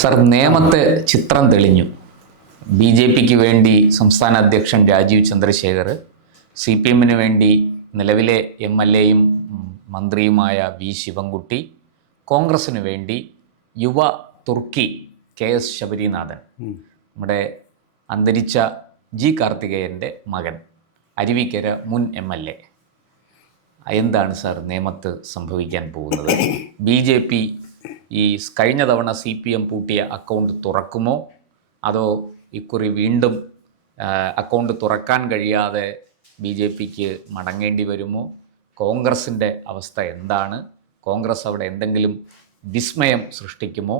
Sir, നേമത്തെ ചിത്രം തെളിഞ്ഞു. B J പിക്ക് വേണ്ടി സംസ്ഥാന അധ്യക്ഷൻ രാജീവ് ചന്ദ്രശേഖർ, സി പി എമ്മിന് വേണ്ടി നിലവിലെ എം എൽ എയും മന്ത്രിയുമായ വി ശിവൻകുട്ടി, കോൺഗ്രസ്സിന് വേണ്ടി യുവ തുർക്കി കെ എസ് ശബരിനാഥൻ, നമ്മുടെ അന്തരിച്ച ജി കാർത്തികേയൻ്റെ മകൻ, അരുവിക്കര മുൻ എം എൽ എ. എന്താണ് സാർ നേമത്ത് സംഭവിക്കാൻ പോകുന്നത്? ബി ജെ പി ഈ കഴിഞ്ഞ തവണ സി പി എം പൂട്ടിയ അക്കൗണ്ട് തുറക്കുമോ, അതോ ഇക്കുറി വീണ്ടും അക്കൗണ്ട് തുറക്കാൻ കഴിയാതെ ബി ജെ പിക്ക് മടങ്ങേണ്ടി വരുമോ? കോൺഗ്രസിൻ്റെ അവസ്ഥ എന്താണ്? കോൺഗ്രസ് അവിടെ എന്തെങ്കിലും വിസ്മയം സൃഷ്ടിക്കുമോ?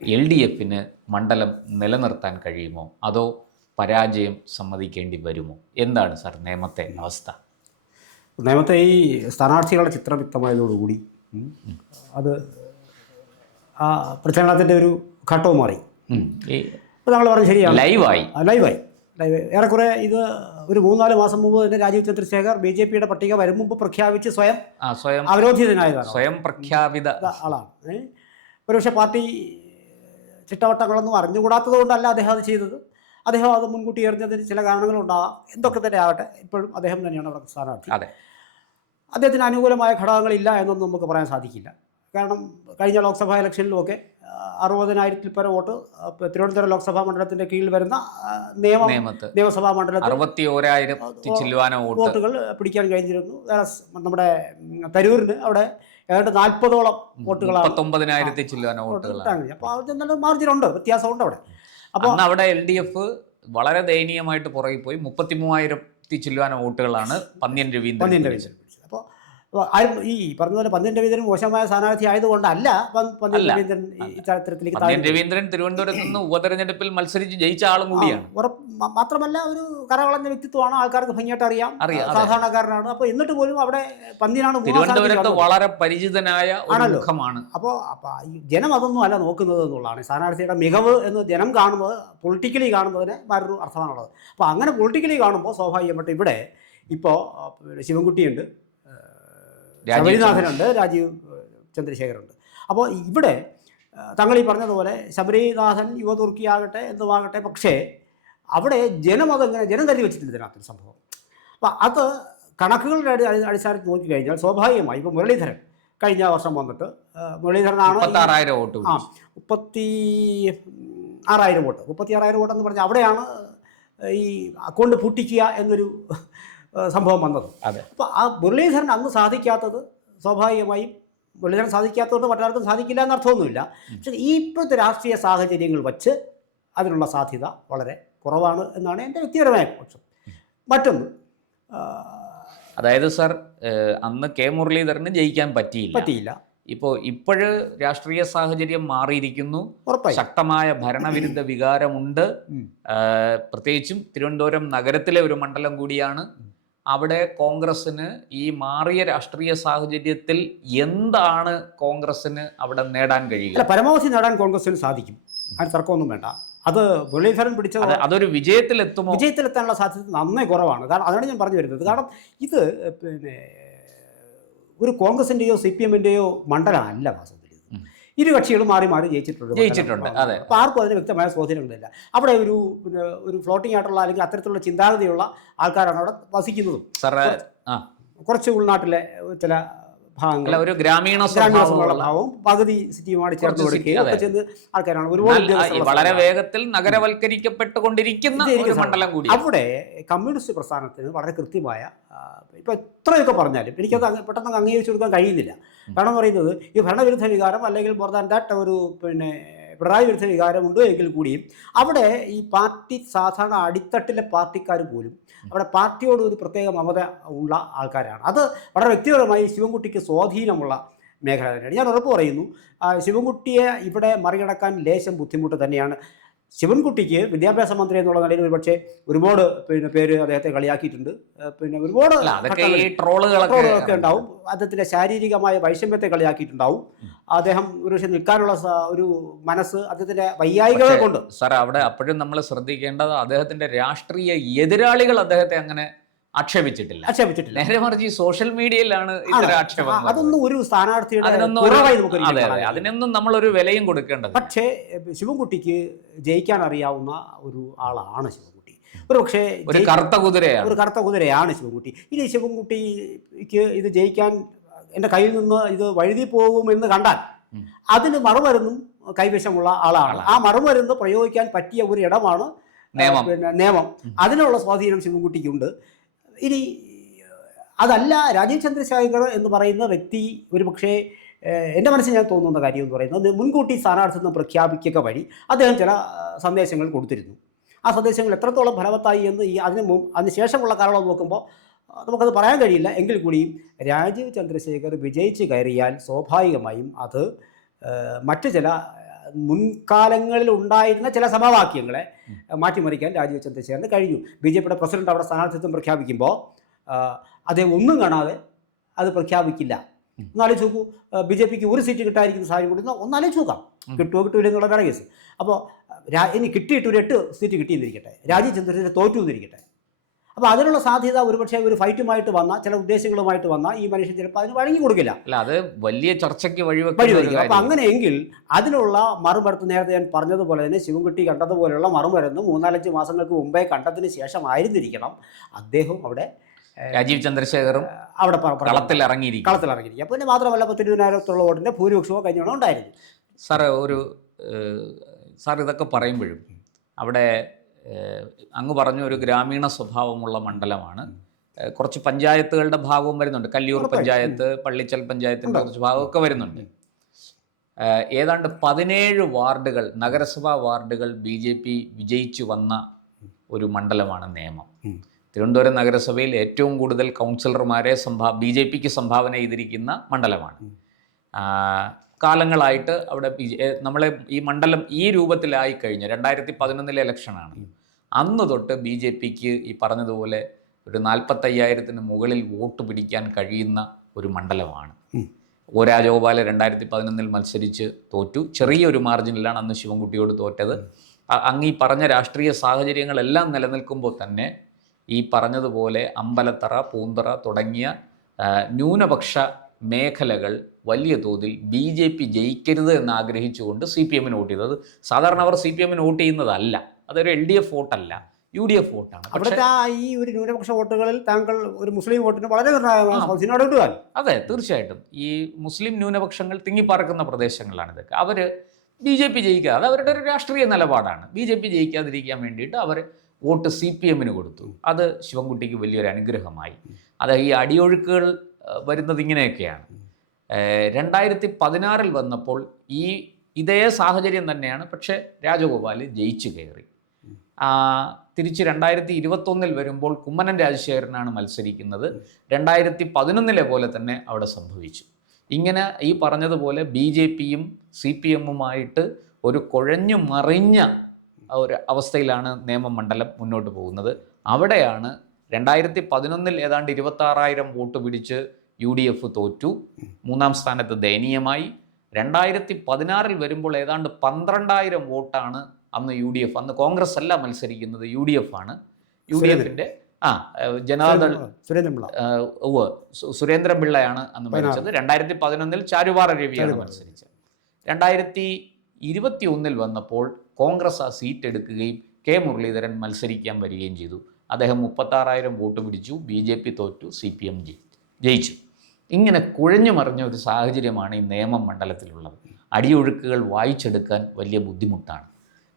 എൽ ഡി എഫിന് മണ്ഡലം നിലനിർത്താൻ കഴിയുമോ, അതോ പരാജയം സമ്മതിക്കേണ്ടി വരുമോ? എന്താണ് സാർ നേമത്തെ അവസ്ഥ? നേമത്തെ ഈ സ്ഥാനാർത്ഥികളുടെ ചിത്രം വ്യക്തമായതോടുകൂടി അത് ആ പ്രചരണത്തിൻ്റെ ഒരു ഘട്ടവും മാറി. ഇപ്പോൾ താങ്കൾ പറഞ്ഞത് ശരിയാണ്, ലൈവായി ഏറെക്കുറെ ഇത് ഒരു 3-4 മാസം മുമ്പ് തന്നെ രാജീവ് ചന്ദ്രശേഖർ ബി ജെ പിയുടെ പട്ടിക വരും മുമ്പ് പ്രഖ്യാപിച്ച് സ്വയം അവരോധിതനായതാണ്, സ്വയം പ്രഖ്യാപിത ആളാണ്. ഒരുപക്ഷെ പാർട്ടി ചിട്ടവട്ടങ്ങളൊന്നും അറിഞ്ഞുകൂടാത്തത് കൊണ്ടല്ല അദ്ദേഹം അത് ചെയ്തത്. അദ്ദേഹം അത് മുൻകൂട്ടി എറിഞ്ഞതിന് ചില കാരണങ്ങളുണ്ടാകാം. എന്തൊക്കെ തന്നെ ആകട്ടെ, ഇപ്പോഴും അദ്ദേഹം തന്നെയാണ് അവിടെ സ്ഥാനാർത്ഥി. അദ്ദേഹത്തിന് അനുകൂലമായ ഘടകങ്ങളില്ല എന്നൊന്നും നമുക്ക് പറയാൻ സാധിക്കില്ല. കാരണം കഴിഞ്ഞ ലോക്സഭാ ഇലക്ഷനിലുമൊക്കെ 60,000-ൽ പരം വോട്ട് തിരുവനന്തപുരം ലോക്സഭാ മണ്ഡലത്തിൻ്റെ കീഴിൽ വരുന്ന നിയമസഭാ മണ്ഡലത്തിൽ 61,000 വോട്ടുകൾ പിടിക്കാൻ കഴിഞ്ഞിരുന്നു. നമ്മുടെ തരൂരിന് അവിടെ ഏതാണ്ട് 40ഓളം വോട്ടുകളാണ്, 39,000 അപ്പോൾ അത് മാർജിനുണ്ട്, വ്യത്യാസമുണ്ട് അവിടെ. അപ്പോൾ അവിടെ എൽ ഡി എഫ് വളരെ ദയനീയമായിട്ട് പുറകിൽ പോയി 33,000 വോട്ടുകളാണ് പന്ന്യൻ രവീന്ദ്രൻ. അപ്പോൾ ഈ പറഞ്ഞ പോലെ പന്ന്യൻ രവീന്ദ്രൻ മോശമായ സ്ഥാനാർത്ഥി ആയതുകൊണ്ടല്ല പന്ന്യൻ രവീന്ദ്രൻ ഈ ചരിത്രത്തിലേക്ക്. പന്ന്യൻ രവീന്ദ്രൻ തിരുവനന്തപുരത്ത് നിന്ന് ഉപതെരഞ്ഞെടുപ്പിൽ മത്സരിച്ച് ജയിച്ച ആളും കൂടിയാണ്. മാത്രമല്ല ഒരു കരകളഞ്ഞ വ്യക്തിത്വമാണ്, ആൾക്കാർക്ക് ഭംഗിയായിട്ട് അറിയാം, സാധാരണക്കാരനാണ്. അപ്പോൾ എന്നിട്ട് പോലും അവിടെ പന്ന്യനാണ് തിരുവനന്തപുരത്ത് വളരെ പരിചിതനായ ഒരു മുഖമാണ്. അപ്പോൾ ജനം അതൊന്നും അല്ല നോക്കുന്നത് എന്നുള്ളതാണ്. സ്ഥാനാർത്ഥിയുടെ മികവ് എന്ന് ജനം കാണുന്നത്, പൊളിറ്റിക്കലി കാണുന്നതിന് വേറൊരു അർത്ഥമാണുള്ളത്. അപ്പോൾ അങ്ങനെ പൊളിറ്റിക്കലി കാണുമ്പോൾ സ്വാഭാവികമായിട്ട് ഇവിടെ ഇപ്പോൾ ശിവൻകുട്ടിയുണ്ട്, ശബരിനാഥനുണ്ട്, രാജീവ് ചന്ദ്രശേഖറുണ്ട്. അപ്പോൾ ഇവിടെ താങ്കൾ ഈ പറഞ്ഞതുപോലെ ശബരിനാഥൻ യുവ തുർക്കിയാകട്ടെ എന്തുമാകട്ടെ, പക്ഷേ അവിടെ ജനം കരുതി വെച്ചിട്ടില്ല ഇതിനകത്തൊരു സംഭവം. അപ്പോൾ അത് കണക്കുകളുടെ അടിസ്ഥാനത്തിൽ നോക്കിക്കഴിഞ്ഞാൽ സ്വാഭാവികമായി ഇപ്പോൾ മുരളീധരൻ കഴിഞ്ഞ വർഷം വന്നിട്ട് മുരളീധരനാണ് 36,000 വോട്ട്, 36,000 വോട്ട്, 36,000 വോട്ട് എന്ന് പറഞ്ഞാൽ അവിടെയാണ് ഈ അക്കൗണ്ട് പൂട്ടിക്കുക എന്നൊരു സംഭവം വന്നത്. അപ്പോൾ ആ മുരളീധരൻ അന്ന് സാധിക്കാത്തത് സ്വാഭാവികമായും മുരളീധരൻ സാധിക്കാത്തതുകൊണ്ട് മറ്റാർക്കും സാധിക്കില്ല എന്നർത്ഥമൊന്നുമില്ല. പക്ഷേ ഈ ഇപ്പോഴത്തെ രാഷ്ട്രീയ സാഹചര്യങ്ങൾ വച്ച് അതിനുള്ള സാധ്യത വളരെ കുറവാണ് എന്നാണ് എൻ്റെ വ്യക്തിപരമായ പക്ഷം. മറ്റൊന്ന്, അതായത് സാർ, അന്ന് കെ മുരളീധരന് ജയിക്കാൻ പറ്റിയില്ല. ഇപ്പോഴ് രാഷ്ട്രീയ സാഹചര്യം മാറിയിരിക്കുന്നു, ശക്തമായ ഭരണവിരുദ്ധ വികാരമുണ്ട്. പ്രത്യേകിച്ചും തിരുവനന്തപുരം നഗരത്തിലെ ഒരു മണ്ഡലം കൂടിയാണ്. അവിടെ കോൺഗ്രസ്സിന് ഈ മാറിയ രാഷ്ട്രീയ സാഹചര്യത്തിൽ എന്താണ് കോൺഗ്രസ്സിന് അവിടെ നേടാൻ കഴിയുക? പരമാവധി നേടാൻ കോൺഗ്രസ്സിന് സാധിക്കും, അതിന് തർക്കമൊന്നും വേണ്ട. അത് മുരളീധരൻ പിടിച്ചത് അതൊരു വിജയത്തിലെത്താനുള്ള സാധ്യത നന്നേ കുറവാണ്. കാരണം അതാണ് ഞാൻ പറഞ്ഞു വരുന്നത്. കാരണം ഇത് ഒരു കോൺഗ്രസിൻ്റെയോ സി പി എമ്മിൻ്റെയോ മണ്ഡലമല്ല വാസ്തവത്തിൽ. ഇരു കക്ഷികളും മാറി ജയിച്ചിട്ടുണ്ട്. അപ്പോൾ ആർക്കും അതിന് വ്യക്തമായ സ്വാധീനങ്ങളില്ല. അവിടെ ഒരു ഫ്ലോട്ടിംഗ് ആയിട്ടുള്ള അല്ലെങ്കിൽ അത്തരത്തിലുള്ള ചിന്താഗതിയുള്ള ആൾക്കാരാണ് അവിടെ വസിക്കുന്നതും. കുറച്ച് ഉൾനാട്ടിലെ ചില ഭാഗങ്ങൾ, ഒരു ഗ്രാമീണ ഭാവവും പകുതി സിറ്റിയുമായി ചേർന്ന് കൊടുക്കുകയും ആൾക്കാരാണ്. ഒരുപാട് വളരെ വേഗത്തിൽ നഗരവൽക്കരിക്കപ്പെട്ടുകൊണ്ടിരിക്കുന്ന ഒരു മണ്ഡലം കൂടി. അവിടെ കമ്മ്യൂണിസ്റ്റ് പ്രസ്ഥാനത്തിന് വളരെ കൃത്യമായ, ഇപ്പോൾ എത്രയൊക്കെ പറഞ്ഞാലും എനിക്കത് പെട്ടെന്ന് അംഗീകരിച്ചു കൊടുക്കാൻ കഴിയുന്നില്ല. കാരണം പറയുന്നത് ഈ ഭരണവിരുദ്ധ വികാരം അല്ലെങ്കിൽ മോർ ദാൻ ദാറ്റ് ഒരു പിണറായി വിരുദ്ധ വികാരമുണ്ട് എങ്കിൽ കൂടിയും അവിടെ ഈ പാർട്ടി സാധാരണ അടിത്തട്ടിലെ പാർട്ടിക്കാർ പോലും അവിടെ പാർട്ടിയോട് ഒരു പ്രത്യേക മമത ഉള്ള ആൾക്കാരാണ്. അത് വളരെ വ്യക്തിപരമായി ശിവൻകുട്ടിക്ക് സ്വാധീനമുള്ള മേഖല തന്നെയാണ്. ഞാൻ ഉറപ്പ് പറയുന്നു, ശിവൻകുട്ടിയെ ഇവിടെ മറികടക്കാൻ ലേശം ബുദ്ധിമുട്ട് തന്നെയാണ്. ശിവൻകുട്ടിക്ക് വിദ്യാഭ്യാസ മന്ത്രി എന്നുള്ള നിലയിൽ ഒരുപക്ഷെ ഒരുപാട് പേര് അദ്ദേഹത്തെ കളിയാക്കിയിട്ടുണ്ട്. ഒരുപാട് ട്രോളുകളൊക്കെ ഉണ്ടാവും. അദ്ദേഹത്തിൻ്റെ ശാരീരികമായ വൈഷമ്യത്തെ കളിയാക്കിയിട്ടുണ്ടാവും. അദ്ദേഹം ഒരുപക്ഷെ നിൽക്കാനുള്ള ഒരു മനസ്സ് അദ്ദേഹത്തിൻ്റെ വൈയായികളെ കൊണ്ട്. സാർ, അവിടെ അപ്പോഴും നമ്മൾ ശ്രദ്ധിക്കേണ്ടത് അദ്ദേഹത്തിൻ്റെ രാഷ്ട്രീയ എതിരാളികൾ അദ്ദേഹത്തെ അങ്ങനെ ആക്ഷേപിച്ചിട്ടില്ല. നേരെ മറിച്ച് ഈ സോഷ്യൽ മീഡിയയിലാണ് ഇത്തരം ആക്ഷേപങ്ങൾ. അതൊന്നും ഒരു സ്ഥാനാർത്ഥിയുടെ അതിനൊന്നും നമ്മളൊരു വിലയും കൊടുക്കേണ്ടത്. പക്ഷേ ശിവൻകുട്ടിക്ക് ജയിക്കാൻ അറിയാവുന്ന ഒരു ആളാണ് ശിവൻകുട്ടി. ഒരുപക്ഷെ ഒരു കറുത്ത കുതിരയാണ് ശിവൻകുട്ടി. ഇനി ശിവൻകുട്ടിക്ക് ഇത് ജയിക്കാൻ എൻ്റെ കയ്യിൽ നിന്ന് ഇത് വഴുതി പോകുമെന്ന് കണ്ടാൽ അതിന് മറുമരുന്നും കൈവശമുള്ള ആളാണ്. ആ മറുമരുന്ന് പ്രയോഗിക്കാൻ പറ്റിയ ഒരു ഇടമാണ് നിയമം. അതിനുള്ള സ്വാധീനം ശിവൻകുട്ടിക്കുണ്ട്. ഇനി അതല്ല, രാജീവ് ചന്ദ്രശേഖർ എന്ന് പറയുന്ന വ്യക്തി ഒരുപക്ഷെ എൻ്റെ മനസ്സിൽ ഞാൻ തോന്നുന്ന കാര്യം എന്ന് പറയുന്നത് മുൻകൂട്ടി സ്ഥാനാർത്ഥിത്വം പ്രഖ്യാപിക്കുക വഴി അദ്ദേഹം ചില സന്ദേശങ്ങൾ കൊടുത്തിരുന്നു. ആ സന്ദേശങ്ങൾ എത്രത്തോളം ഫലവത്തായി എന്ന് അതിന് ശേഷമുള്ള കാലം നോക്കുമ്പോൾ നമുക്കത് പറയാൻ കഴിയില്ല. എങ്കിൽ കൂടിയും രാജീവ് ചന്ദ്രശേഖർ വിജയിച്ച് കയറിയാൽ സ്വാഭാവികമായും അത് മറ്റ് ചില മുൻകാലങ്ങളിൽ ഉണ്ടായിരുന്ന ചില സമവാക്യങ്ങളെ മാറ്റിമറിക്കാൻ രാജീവ് ചന്ദ്രശേഖരന് കഴിഞ്ഞു. BJPയുടെ പ്രസിഡന്റ് അവിടെ സ്ഥാനാർത്ഥിത്വം പ്രഖ്യാപിക്കുമ്പോൾ അദ്ദേഹം ഒന്നും കാണാതെ അത് പ്രഖ്യാപിക്കില്ല. ഒന്നാലോചിച്ച് നോക്കൂ, BJPക്ക് ഒരു സീറ്റ് കിട്ടാതിരിക്കുന്ന സാഹചര്യം കൂടി ഒന്നാലോചിച്ച് നോക്കാം. കിട്ടുമോ എന്നുള്ള വേറെ കേസ്. അപ്പോൾ ഇനി കിട്ടിയിട്ട് ഒരു 8 സീറ്റ് കിട്ടിയെന്നിരിക്കട്ടെ, രാജീവ് ചന്ദ്രശേഖരൻ തോറ്റു എന്നിരിക്കട്ടെ. അപ്പോൾ അതിനുള്ള സാധ്യത ഒരുപക്ഷെ ഒരു ഫൈറ്റുമായിട്ട് വന്ന ചില ഉദ്ദേശങ്ങളുമായിട്ട് വന്ന ഈ മനുഷ്യൻ ചിലപ്പോൾ അതിന് വഴങ്ങി കൊടുക്കില്ല. അത് വലിയ ചർച്ചയ്ക്ക് വഴിവെക്കും. അപ്പോൾ അങ്ങനെയെങ്കിൽ അതിനുള്ള മറുമരുന്ന് നേരത്തെ ഞാൻ പറഞ്ഞതുപോലെ തന്നെ ശിവൻകുട്ടി കണ്ടതുപോലെയുള്ള മറുമരുന്ന് 3-4 മാസങ്ങൾക്ക് മുമ്പേ കണ്ടതിന് ശേഷമായിരുന്നിരിക്കണം അദ്ദേഹം അവിടെ രാജീവ് ചന്ദ്രശേഖറും അവിടെ കളത്തിലിറങ്ങിയിരിക്കും. അപ്പോൾ പിന്നെ മാത്രമല്ല 10,000 വോട്ടിൻ്റെ ഭൂരിപക്ഷമോ കഴിഞ്ഞോണം ഉണ്ടായിരുന്നു. സാർ ഇതൊക്കെ പറയുമ്പോഴും അവിടെ അങ്ങ് പറഞ്ഞ ഒരു ഗ്രാമീണ സ്വഭാവമുള്ള മണ്ഡലമാണ്. കുറച്ച് പഞ്ചായത്തുകളുടെ ഭാഗവും വരുന്നുണ്ട്. കല്ലിയൂർ പഞ്ചായത്ത്, പള്ളിച്ചൽ പഞ്ചായത്തിൻ്റെ കുറച്ച് ഭാഗമൊക്കെ വരുന്നുണ്ട്. ഏതാണ്ട് 17 വാർഡുകൾ, നഗരസഭാ വാർഡുകൾ BJP വിജയിച്ചു വന്ന ഒരു മണ്ഡലമാണ് നേമം. തിരുവനന്തപുരം നഗരസഭയിൽ ഏറ്റവും കൂടുതൽ കൗൺസിലർമാരെ BJPക്ക് സംഭാവന ചെയ്തിരിക്കുന്ന മണ്ഡലമാണ്. കാലങ്ങളായിട്ട് അവിടെ നമ്മളെ ഈ മണ്ഡലം ഈ രൂപത്തിലായി കഴിഞ്ഞ 2011 ഇലക്ഷനാണ്. അന്ന് തൊട്ട് BJPക്ക് ഈ പറഞ്ഞതുപോലെ ഒരു 45,000-ന് മുകളിൽ വോട്ട് പിടിക്കാൻ കഴിയുന്ന ഒരു മണ്ഡലമാണ്. ഒ രാജഗോപാൽ 2011 മത്സരിച്ച് തോറ്റു. ചെറിയൊരു മാർജിനിലാണ് അന്ന് ശിവൻകുട്ടിയോട് തോറ്റത്. അങ്ങ് ഈ പറഞ്ഞ രാഷ്ട്രീയ സാഹചര്യങ്ങളെല്ലാം നിലനിൽക്കുമ്പോൾ തന്നെ ഈ പറഞ്ഞതുപോലെ അമ്പലത്തറ, പൂന്തറ തുടങ്ങിയ ന്യൂനപക്ഷ മേഖലകൾ വലിയ തോതിൽ BJP ജയിക്കരുത് എന്ന് ആഗ്രഹിച്ചുകൊണ്ട് CPMന് വോട്ട് ചെയ്തത്. സാധാരണ അവർ CPMന് വോട്ട് ചെയ്യുന്നതല്ല, അതൊരു LDF വോട്ടല്ല, UDF വോട്ടാണ്. അവിടുത്തെ ഈ ഒരു ന്യൂനപക്ഷ വോട്ടുകളിൽ താങ്കൾ ഒരു മുസ്ലിം വോട്ടിന് വളരെ അതെ, തീർച്ചയായിട്ടും ഈ മുസ്ലിം ന്യൂനപക്ഷങ്ങൾ തിങ്ങിപ്പാർക്കുന്ന പ്രദേശങ്ങളാണ് ഇതൊക്കെ. അവർ BJP ജയിക്കുക, അത് അവരുടെ ഒരു രാഷ്ട്രീയ നിലപാടാണ്. BJP ജയിക്കാതിരിക്കാൻ വേണ്ടിയിട്ട് അവർ വോട്ട് CPMന് കൊടുത്തു. അത് ശിവൻകുട്ടിക്ക് വലിയൊരു അനുഗ്രഹമായി. അത് ഈ അടിയൊഴുക്കുകൾ വരുന്നത് ഇങ്ങനെയൊക്കെയാണ്. 2016 വന്നപ്പോൾ ഇതേ സാഹചര്യം തന്നെയാണ്. പക്ഷേ രാജഗോപാൽ ജയിച്ചു കയറി. തിരിച്ച് 2021 വരുമ്പോൾ കുമ്മനം രാജശേഖരനാണ് മത്സരിക്കുന്നത്. 2011 പോലെ തന്നെ അവിടെ സംഭവിച്ചു. ഇങ്ങനെ ഈ പറഞ്ഞതുപോലെ BJPയും CPMുമായിട്ട് ഒരു കുഴഞ്ഞു മറിഞ്ഞ ഒരു അവസ്ഥയിലാണ് നേമം മണ്ഡലം മുന്നോട്ട് പോകുന്നത്. അവിടെയാണ് 2011 ഏതാണ്ട് 26,000 വോട്ട് പിടിച്ച് UDF തോറ്റു, 3-ാം സ്ഥാനത്ത് ദയനീയമായി. 2016 വരുമ്പോൾ ഏതാണ്ട് 12,000 വോട്ടാണ് അന്ന് UDF, അന്ന് കോൺഗ്രസ് അല്ല മത്സരിക്കുന്നത്, UDF ആണ്. UDFിൻ്റെ ജനതാദൾ സുരേന്ദ്രൻപിള്ളയാണ് അന്ന് മരിച്ചത്. 2011 ചാരുവാറ രവിയാണ് മത്സരിച്ചത്. 2021 വന്നപ്പോൾ കോൺഗ്രസ് ആ സീറ്റ് എടുക്കുകയും K മുരളീധരൻ മത്സരിക്കാൻ വരികയും ചെയ്തു. അദ്ദേഹം 36,000 വോട്ട് പിടിച്ചു. BJP തോറ്റു, CPM ജയിച്ചു. ഇങ്ങനെ കുഴഞ്ഞു മറിഞ്ഞ ഒരു സാഹചര്യമാണ് ഈ നേമം മണ്ഡലത്തിലുള്ളത്. അടിയൊഴുക്കുകൾ വായിച്ചെടുക്കാൻ വലിയ ബുദ്ധിമുട്ടാണ്.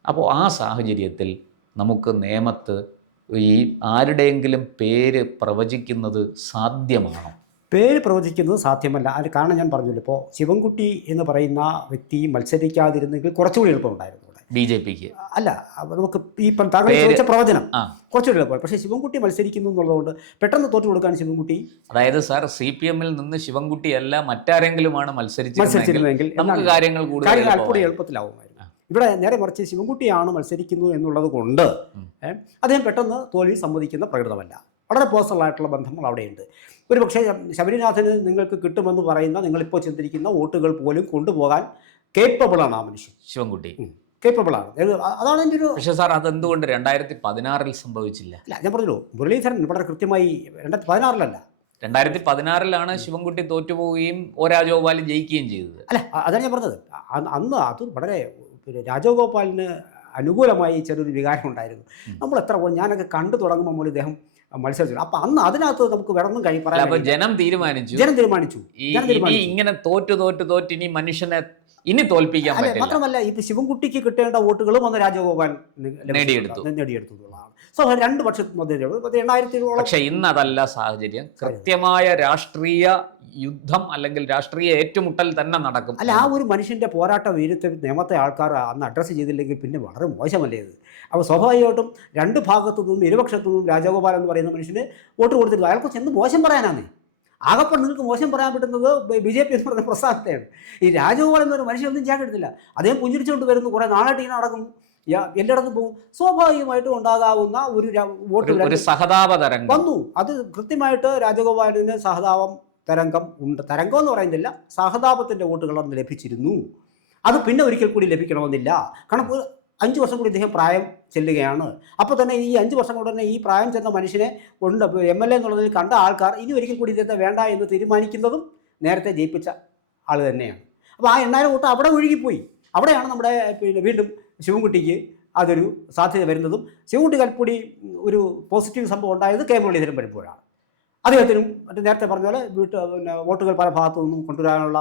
അപ്പോൾ ആ സാഹചര്യത്തിൽ നമുക്ക് നേമത്ത് ഈ ആരുടെയെങ്കിലും പേര് പ്രവചിക്കുന്നത് സാധ്യമാണോ? പേര് പ്രവചിക്കുന്നത് സാധ്യമല്ല. അതിന് കാരണം ഞാൻ പറഞ്ഞല്ലോ, ഇപ്പോൾ ശിവൻകുട്ടി എന്ന് പറയുന്ന വ്യക്തി മത്സരിക്കാതിരുന്നെങ്കിൽ കുറച്ചുകൂടി എളുപ്പമുണ്ടായിരുന്നു BJPക്ക്. അല്ല, നമുക്ക് ഈ താങ്കൾ ചോദിച്ച പ്രവചനം കുറച്ചുകൂടി എളുപ്പമാണ്. പക്ഷേ ശിവൻകുട്ടി മത്സരിക്കുന്നു എന്നുള്ളതുകൊണ്ട് പെട്ടെന്ന് തോറ്റു കൊടുക്കാൻ ശിവൻകുട്ടി, അതായത് സാർ CPMൽ നിന്ന് ശിവൻകുട്ടി അല്ല മറ്റാരെങ്കിലുമാണ് മത്സരിച്ചിരുന്നെങ്കിൽ നമുക്ക് കാര്യങ്ങൾ കൂടുതൽ എളുപ്പത്തിലാവുമായിരുന്നു. ഇവിടെ നേരെ മറിച്ച് ശിവൻകുട്ടിയാണ് മത്സരിക്കുന്നു എന്നുള്ളത് കൊണ്ട് അദ്ദേഹം പെട്ടെന്ന് തോൽവി സമ്മതിക്കുന്ന പ്രകൃതമല്ല. വളരെ പേഴ്സണലായിട്ടുള്ള ബന്ധങ്ങൾ അവിടെയുണ്ട്. ഒരു പക്ഷേ ശബരിനാഥന് നിങ്ങൾക്ക് കിട്ടുമെന്ന് പറയുന്ന നിങ്ങളിപ്പോൾ ചിന്തിരിക്കുന്ന വോട്ടുകൾ പോലും കൊണ്ടുപോകാൻ കേപ്പബിളാണ് ആ മനുഷ്യൻ. ശിവൻകുട്ടി കേപ്പബിളാണ്. അതാണ് എൻ്റെ ഒരു. പക്ഷേ സാർ അതെന്തുകൊണ്ട് 2016 സംഭവിച്ചില്ല? അല്ല, ഞാൻ പറഞ്ഞല്ലോ, മുരളീധരൻ വളരെ കൃത്യമായി 2016 2016 ശിവൻകുട്ടി തോറ്റുപോവുകയും ഒ രാജഗോപാൽ ജയിക്കുകയും ചെയ്തത്. അല്ല, അതാണ് ഞാൻ പറഞ്ഞത്. അന്ന് അത് വളരെ രാജഗോപാലിന് അനുകൂലമായി ചെറിയൊരു വികാരം ഉണ്ടായിരുന്നു. നമ്മൾ എത്ര ഞാനൊക്കെ കണ്ടു തുടങ്ങുമ്പോൾ മുതൽ ഇദ്ദേഹം മത്സരിച്ചു. അപ്പം അന്ന് അതിനകത്ത് നമുക്ക് വേണമെന്നും പറയാം. ജനം തീരുമാനിച്ചു ഇങ്ങനെ തോറ്റ് ഇനി മനുഷ്യനെ ഇനി തോൽപ്പിക്കാൻ പറ്റില്ല. മാത്രമല്ല, ഇപ്പം ശിവൻകുട്ടിക്ക് കിട്ടേണ്ട വോട്ടുകളും അന്ന് രാജഗോപാൽ നേടിയെടുത്തു എന്നുള്ളതാണ്. സോ 2 വർഷത്തിന് മധ്യേ 8000-ഓളം. പക്ഷെ ഇന്ന് അതല്ല സാഹചര്യം. കൃത്യമായ രാഷ്ട്രീയ യുദ്ധം അല്ലെങ്കിൽ രാഷ്ട്രീയ ഏറ്റുമുട്ടൽ തന്നെ നടക്കും. അല്ല, ആ ഒരു മനുഷ്യൻ്റെ പോരാട്ട വീര്യത്തെ നിയമത്തെ ആൾക്കാർ അന്ന് അഡ്രസ്സ് ചെയ്തില്ലെങ്കിൽ പിന്നെ വളരെ മോശമല്ലേ ഇത്? അപ്പോൾ സ്വാഭാവികമായിട്ടും 2 ഭാഗത്തു നിന്നും ഇരുപക്ഷത്തു നിന്നും രാജഗോപാൽ എന്ന് പറയുന്ന മനുഷ്യന് വോട്ട് കൊടുത്തിരുന്നു. അയാൾക്ക് എന്ത് മോശം പറയാനാണ്? ആകെപ്പോൾ നിങ്ങൾക്ക് മോശം പറയാൻ പറ്റുന്നത് BJP എന്ന് പറയുന്ന പ്രസ്ഥാനത്തെയാണ്. ഈ രാജഗോപാൽ എന്നൊരു മനുഷ്യനൊന്നും ചെയ്യാൻ കിട്ടുന്നില്ല. അദ്ദേഹം പുഞ്ചിരിച്ചുകൊണ്ട് വരുന്നു, കുറേ നാളായിട്ട് ഇങ്ങനെ നടക്കുന്നു, എല്ലായിടത്തും പോകും. സ്വാഭാവികമായിട്ടും ഉണ്ടാകാവുന്ന ഒരു സഹതാപ തരംഗം വന്നു. അത് കൃത്യമായിട്ട് രാജഗോപാലിന് സഹതാപം തരംഗം ഉണ്ട്. തരംഗം എന്ന് പറയുന്നില്ല, സഹതാപത്തിൻ്റെ വോട്ടുകൾ അന്ന് ലഭിച്ചിരുന്നു. അത് പിന്നെ ഒരിക്കൽ കൂടി ലഭിക്കണമെന്നില്ല. കാരണം 5 വർഷം കൂടി ഇദ്ദേഹം പ്രായം ചെല്ലുകയാണ്. അപ്പോൾ തന്നെ ഈ 5 വർഷം കൊണ്ട് തന്നെ ഈ പ്രായം ചെന്ന മനുഷ്യനെ കൊണ്ട് MLA എന്നുള്ളതിൽ കണ്ട ആൾക്കാർ ഇനി ഒരിക്കൽ കൂടി ഇദ്ദേഹത്തെ വേണ്ട എന്ന് തീരുമാനിക്കുന്നതും നേരത്തെ ജയിപ്പിച്ച ആൾ തന്നെയാണ്. അപ്പോൾ ആ 8000 വോട്ട് അവിടെ ഒഴുകിപ്പോയി. അവിടെയാണ് നമ്മുടെ വീണ്ടും ശിവൻകുട്ടിക്ക് അതൊരു സാധ്യത വരുന്നതും. ശിവൻകുട്ടി കൽപ്പുടി ഒരു പോസിറ്റീവ് സംഭവം ഉണ്ടായത് കെ മുരളീധരൻ വരുമ്പോഴാണ്. അദ്ദേഹത്തിനും നേരത്തെ പറഞ്ഞ പോലെ വോട്ടുകൾ പല ഭാഗത്തു നിന്നും കൊണ്ടുവരാനുള്ള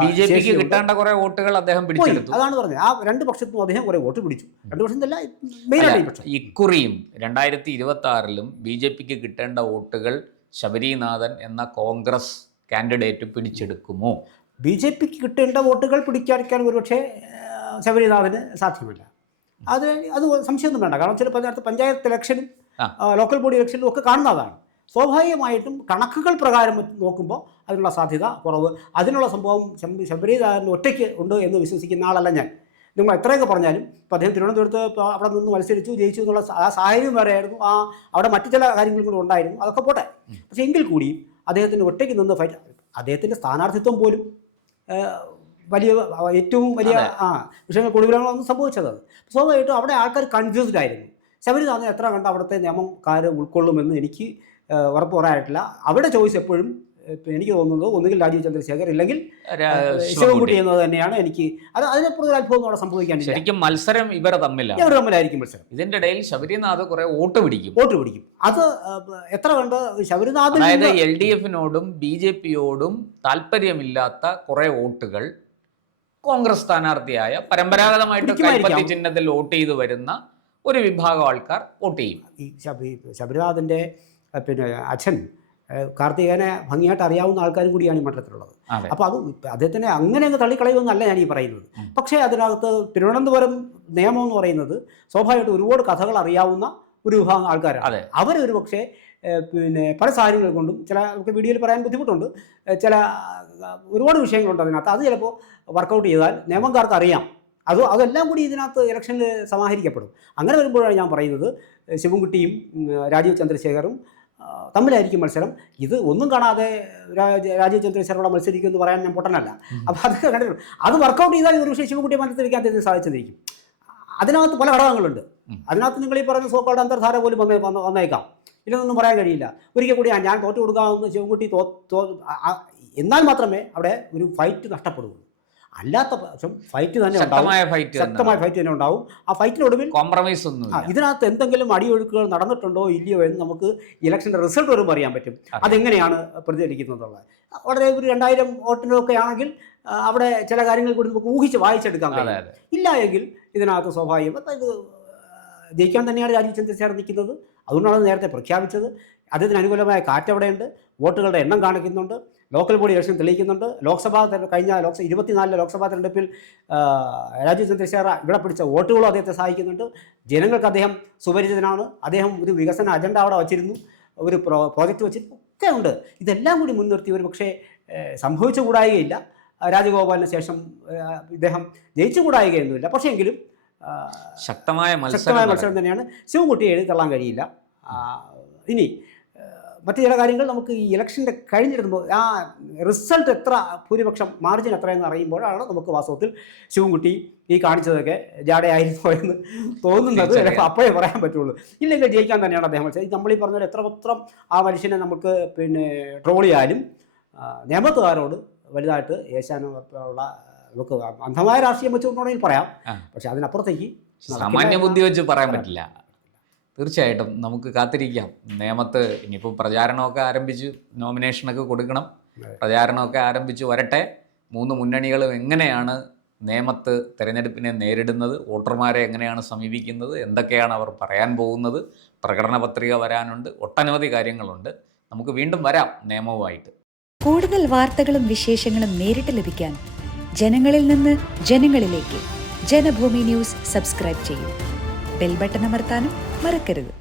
BJPക്ക് കിട്ടേണ്ട കുറെ വോട്ടുകൾ അദ്ദേഹം പിടിച്ചെടുത്തു. അതാണ് പറഞ്ഞത്. ആ 2 പക്ഷത്തും അദ്ദേഹം കുറെ വോട്ട് പിടിച്ചു. 2 പക്ഷത്തല്ല, മെയിനായിട്ട് ഇക്കുറിയും 2026 BJPക്ക് കിട്ടേണ്ട വോട്ടുകൾ ശബരിനാഥൻ എന്ന കോൺഗ്രസ് കാൻഡിഡേറ്റ് പിടിച്ചെടുക്കുമോ? BJPക്ക് കിട്ടേണ്ട വോട്ടുകൾ പിടിച്ചെടുക്കാൻ ഒരുപക്ഷെ ശബരിനാഥന് സാധ്യമല്ല. അത് സംശയമൊന്നും വേണ്ട. കാരണം ചില പഞ്ചായത്ത് ഇലക്ഷനും ലോക്കൽ ബോഡി ഇലക്ഷനും ഒക്കെ കാണുന്നതാണ്. സ്വാഭാവികമായിട്ടും കണക്കുകൾ പ്രകാരം നോക്കുമ്പോൾ അതിനുള്ള സാധ്യത കുറവ്. അതിനുള്ള സംഭവം ശബരിനാഥൻ ഒറ്റയ്ക്ക് ഉണ്ട് എന്ന് വിശ്വസിക്കുന്ന ആളല്ല ഞാൻ. നിങ്ങൾ എത്രയൊക്കെ പറഞ്ഞാലും ഇപ്പോൾ അദ്ദേഹം തിരുവനന്തപുരത്ത് അവിടെ നിന്ന് മത്സരിച്ചു ജയിച്ചു എന്നുള്ള ആ സാഹചര്യം വേറെയായിരുന്നു. അവിടെ മറ്റു ചില കാര്യങ്ങൾ കൂടെ ഉണ്ടായിരുന്നു, അതൊക്കെ പോട്ടെ. പക്ഷേ എങ്കിൽ കൂടിയും അദ്ദേഹത്തിന് ഒറ്റയ്ക്ക് നിന്ന് ഫൈറ്റ്, അദ്ദേഹത്തിൻ്റെ സ്ഥാനാർത്ഥിത്വം പോലും ഏറ്റവും വലിയ വിഷയങ്ങൾ കൊടുവിലാണ് സംഭവിച്ചത്. സ്വാഭാവികമായിട്ടും അവിടെ ആൾക്കാർ കൺഫ്യൂസ്ഡ് ആയിരുന്നു. ശബരിനാഥൻ എത്ര കണ്ട് അവിടുത്തെ നിയമക്കാർ ഉൾക്കൊള്ളുമെന്ന് എനിക്ക് ഉറപ്പ് പറയാനായിട്ടില്ല. അവിടെ ചോയ്സ് എപ്പോഴും എനിക്ക് തോന്നുന്നത് ഒന്നുകിൽ രാജീവ് ചന്ദ്രശേഖർ ഇല്ലെങ്കിൽ ശിവൻകുട്ടി എന്നത് തന്നെയാണ്. എനിക്ക് അതിനെപ്പുറം ഒരു അത്ഭവം അവിടെ സംഭവിക്കാനില്ല. ശരിക്കും മത്സരം ഇവർ തമ്മിലായിരിക്കും മത്സരം. ഇതിന്റെ ഇടയിൽ ശബരിനാഥ് കുറെ വോട്ട് പിടിക്കും. അത് എത്ര കണ്ട് ശബരിനാഥ്, അതായത് LDFനോടും BJPയോടും താല്പര്യമില്ലാത്ത കുറെ വോട്ടുകൾ കോൺഗ്രസ് സ്ഥാനാർത്ഥിയായ പരമ്പരാഗതമായിട്ട് കൈപ്പത്തി ചിഹ്നത്തിൽ വോട്ട് ചെയ്ത് വരുന്ന ഒരു വിഭാഗം ആൾക്കാർ വോട്ട് ചെയ്യും. ഈ ശബരിനാഥിൻ്റെ അച്ഛൻ കാർത്തികേയനെ ഭംഗിയായിട്ട് അറിയാവുന്ന ആൾക്കാരും കൂടിയാണ് ഈ മണ്ഡലത്തിലുള്ളത്. അപ്പോൾ അത് അദ്ദേഹത്തിനെ അങ്ങനെ അങ്ങ് തള്ളിക്കളയുമെന്നല്ല ഞാൻ ഈ പറയുന്നത്. പക്ഷേ അതിനകത്ത് തിരുവനന്തപുരം നിയമം എന്ന് പറയുന്നത് സ്വാഭാവികമായിട്ട് ഒരുപാട് കഥകൾ അറിയാവുന്ന ഒരു വിഭാഗം ആൾക്കാരാണ്. അവരൊരു പക്ഷേ പല സാഹചര്യങ്ങൾ കൊണ്ടും ചില നമുക്ക് വീഡിയോയിൽ പറയാൻ ബുദ്ധിമുട്ടുണ്ട്, ചില ഒരുപാട് വിഷയങ്ങളുണ്ട് അതിനകത്ത്. അത് ചിലപ്പോൾ വർക്കൗട്ട് ചെയ്താൽ നിയമക്കാർക്ക് അറിയാം. അതെല്ലാം കൂടി ഇതിനകത്ത് ഇലക്ഷനിൽ സമാഹരിക്കപ്പെടും. അങ്ങനെ വരുമ്പോഴാണ് ഞാൻ പറയുന്നത് ശിവൻകുട്ടിയും രാജീവ് ചന്ദ്രശേഖറും തമ്മിലായിരിക്കും മത്സരം. ഇത് ഒന്നും കാണാതെ രാജീവ് ചന്ദ്രശേഖരോടെ മത്സരിക്കുമെന്ന് പറയാൻ ഞാൻ പൊട്ടനല്ല. അപ്പോൾ അതൊക്കെ കണ്ടിട്ടുണ്ട്. അത് വർക്കൗട്ട് ചെയ്താൽ ഒരു പക്ഷേ ശിവൻകുട്ടിയെ മത്സരിക്കാൻ അദ്ദേഹത്തിന് സാധിച്ചെന്നിരിക്കും. അതിനകത്ത് പല ഘടകങ്ങളുണ്ട്. അതിനകത്ത് നിങ്ങൾ ഈ പറയുന്ന സോക്കോളുടെ അന്തർധാര പോലും വന്നേക്കാം. ഇതൊന്നും പറയാൻ കഴിയില്ല. ഒരിക്കൽ കൂടി ഞാൻ തോറ്റു കൊടുക്കാമെന്ന് ശിവൻകുട്ടി എന്നാൽ മാത്രമേ അവിടെ ഒരു ഫൈറ്റ് നഷ്ടപ്പെടുകയുള്ളൂ. അല്ലാത്ത പക്ഷം ഫൈറ്റ് തന്നെ ശക്തമായ ഫൈറ്റ് തന്നെ ഉണ്ടാവും. ആ ഫൈറ്റിനൊടുവിൽ കോംപ്രമൈസ് ഒന്നും ഇതിനകത്ത് എന്തെങ്കിലും അടിയൊഴുക്കുകൾ നടന്നിട്ടുണ്ടോ ഇല്ലയോ എന്ന് നമുക്ക് ഇലക്ഷൻ്റെ റിസൾട്ട് വരുമ്പോൾ അറിയാൻ പറ്റും. അതെങ്ങനെയാണ് പ്രതിഫലിക്കുന്നതെന്നുള്ളത്. വളരെ ഒരു 2000 വോട്ടിനൊക്കെ ആണെങ്കിൽ അവിടെ ചില കാര്യങ്ങൾ കൂടി നമുക്ക് ഊഹിച്ച് വായിച്ചെടുക്കാൻ കഴിയും. ഇല്ല എങ്കിൽ ഇതിനകത്ത് സ്വാഭാവികം ഇത് ജയിക്കാൻ തന്നെയാണ് രാജീവ് ചന്ദ്രശേഖർ നിൽക്കുന്നത്. അതുകൊണ്ടാണ് നേരത്തെ പ്രഖ്യാപിച്ചത്. അദ്ദേഹത്തിന് അനുകൂലമായ കാറ്റ് അവിടെയുണ്ട്. വോട്ടുകളുടെ എണ്ണം കാണിക്കുന്നുണ്ട്. Local body election തെളിയിക്കുന്നുണ്ട്. കഴിഞ്ഞ 24 ലോക്സഭാ തെരഞ്ഞെടുപ്പിൽ രാജീവ് ചന്ദ്രശേഖർ ഇവിടെ പിടിച്ച വോട്ടുകളും അദ്ദേഹത്തെ സഹായിക്കുന്നുണ്ട്. ജനങ്ങൾക്ക് അദ്ദേഹം സുപരിചിതനാണ്. അദ്ദേഹം ഒരു വികസന അജണ്ട അവിടെ വച്ചിരുന്നു, ഒരു പ്രോജക്റ്റ് വച്ചിരുന്നു, ഒക്കെ ഉണ്ട്. ഇതെല്ലാം കൂടി മുൻനിർത്തി ഒരു പക്ഷേ സംഭവിച്ചുകൂടായികയില്ല. രാജഗോപാലിന് ശേഷം ഇദ്ദേഹം ജയിച്ചുകൂടായികയൊന്നുമില്ല. പക്ഷേ എങ്കിലും ശക്തമായ മത്സരം തന്നെയാണ്. ശിവൻകുട്ടിയെ എഴുതി തള്ളാൻ കഴിയില്ല. ഇനി മറ്റു ചില കാര്യങ്ങൾ നമുക്ക് ഈ ഇലക്ഷൻ്റെ കഴിഞ്ഞിരുമ്പോൾ ആ റിസൾട്ട് എത്ര ഭൂരിപക്ഷം മാർജിൻ എത്രയെന്ന് അറിയുമ്പോഴാണ് നമുക്ക് വാസ്തവത്തിൽ ശിവൻകുട്ടി ഈ കാണിച്ചതൊക്കെ ജാടയായിരുന്നോ എന്ന് തോന്നുന്നത് അപ്പോഴേ പറയാൻ പറ്റുള്ളൂ. ഇല്ലെങ്കിൽ ജയിക്കാൻ തന്നെയാണ് അദ്ദേഹം മത്സരം. നമ്മളീ പറഞ്ഞാൽ എത്രമാത്രം ആ മനുഷ്യനെ നമുക്ക് പിന്നെ ട്രോൾ ചെയ്യാനും നിയമത്തുകാരോട് വലുതായിട്ട് ഏശാനുള്ള നമുക്ക് അന്ധമായ രാഷ്ട്രീയം വെച്ചുകൊണ്ടുണ്ടെങ്കിൽ പറയാം. പക്ഷെ അതിനപ്പുറത്തേക്ക് സാമാന്യ ബുദ്ധി വെച്ച് പറയാൻ പറ്റില്ല. തീർച്ചയായിട്ടും നമുക്ക് കാത്തിരിക്കാം. നിയമത്ത് ഇനിയിപ്പോൾ പ്രചാരണമൊക്കെ ആരംഭിച്ചു, നോമിനേഷനൊക്കെ കൊടുക്കണം, പ്രചാരണമൊക്കെ ആരംഭിച്ചു വരട്ടെ. മൂന്ന് മുന്നണികളും എങ്ങനെയാണ് നിയമത്ത് തെരഞ്ഞെടുപ്പിനെ നേരിടുന്നത്, വോട്ടർമാരെ എങ്ങനെയാണ് സമീപിക്കുന്നത്, എന്തൊക്കെയാണ് അവർ പറയാൻ പോകുന്നത്, പ്രകടന പത്രിക വരാനുണ്ട്, ഒട്ടനവധി കാര്യങ്ങളുണ്ട്. നമുക്ക് വീണ്ടും വരാം നിയമവുമായിട്ട്. കൂടുതൽ വാർത്തകളും വിശേഷങ്ങളും നേരിട്ട് ലഭിക്കാൻ ജനങ്ങളിൽ നിന്ന് ജനങ്ങളിലേക്ക് ജനഭൂമി ന്യൂസ് സബ്സ്ക്രൈബ് ചെയ്യൂ. ബെൽ ബട്ടൺ അമർത്താനും മറക്കരുത്.